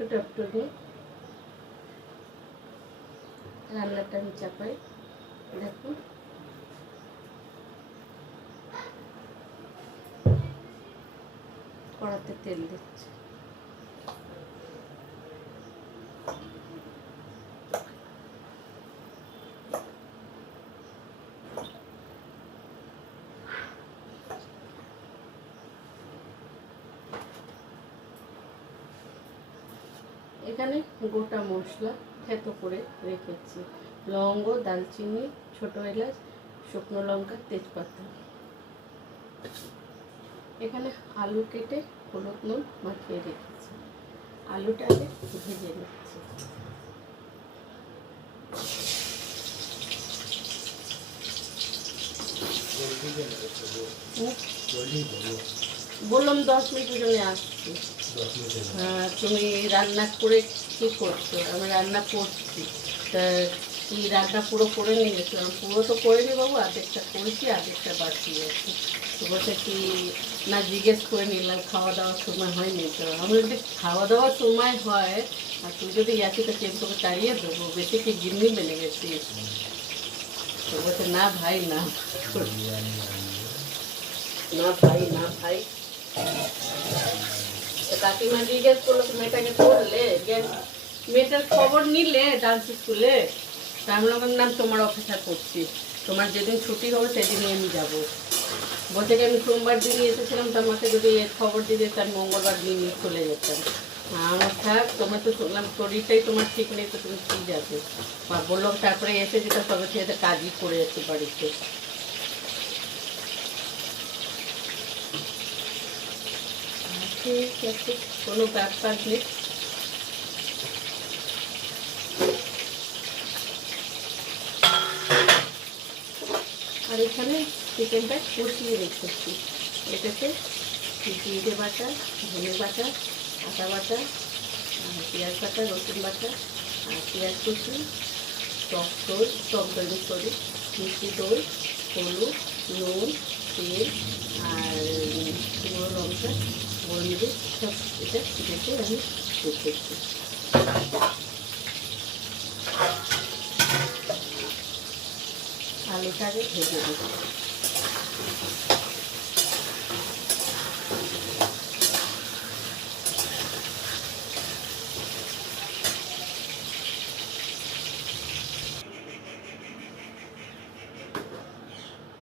একটু টপটো নিই, রান্নাটা আমি চাপাই। দেখো কড়াতে তেল দিচ্ছি। এখানে গোটা মশলা থেতো করে রেখেছি, লবঙ্গ, দালচিনি, ছোট এলাচ, শুকনো লঙ্কা, তেজপাতা। এখানে আলু কেটে হলুদ নুন মাখিয়ে রেখেছি, আলুটাকে ভেজে নিচ্ছি। বললাম 10 মিনিটের জন্য আসছি। হ্যাঁ, তুমি রান্না করে কি করছো? আমি রান্না করছি। তা কি রান্না পুরো করে নিয়েছো? আমি পুরো তো করে নি বাবু, আধেকটা করেছি, আধেকটা বাকি আছে। তো বলছে কি না, জিজ্ঞেস করে নিলাম খাওয়া দাওয়ার সময় হয়নি তো। আমি যদি খাওয়া দাওয়ার সময় হয় আর তুই যদি ইয়াছি তো কেন তোকে তাড়িয়ে দেবো, বেশি কি গিন্নি বেনে গেছিস? তো বলছে না ভাই না, না ভাই না ভাই। কাকিমা জিজ্ঞেস করলো মেয়েটাকে করলে, মেয়েটার খবর নিলে ডান্স স্কুলে। তা আমি বললাম তোমার অপেক্ষা করছি, তোমার যেদিন ছুটি হবে সেদিনই আমি যাবো। বলছে কি আমি সোমবার দিনই এসেছিলাম, তো আমাকে যদি খবর দিয়ে দিতাম মঙ্গলবার দিনই চলে যেতাম। আমার থাক, তোমার তো শুনলাম শরীরটাই তোমার ঠিক নেই, তো তুমি ঠিক যাবে। বা বললাম তারপরে এসে যেটা সবে থেকে কাজই করে যাচ্ছি বাড়িতে। ঠিক আছে, কোনো ব্যাপার নেই। আর এখানে চিকেনটা কষিয়ে রেখেছি। এটাকে জিরে বাটা, ধনে বাটা, আদা বাটা, পেঁয়াজ বাটা, রসুন বাটা, আর পেঁয়াজ কুচি, টক দই মিষ্টি দই, হলুদ, নুন, তেল আর শুকনো লঙ্কা, গোলমরিচ সব এটা চিকেনকে আমি রেখেছি। আলুটাকে ভেজে দেবো।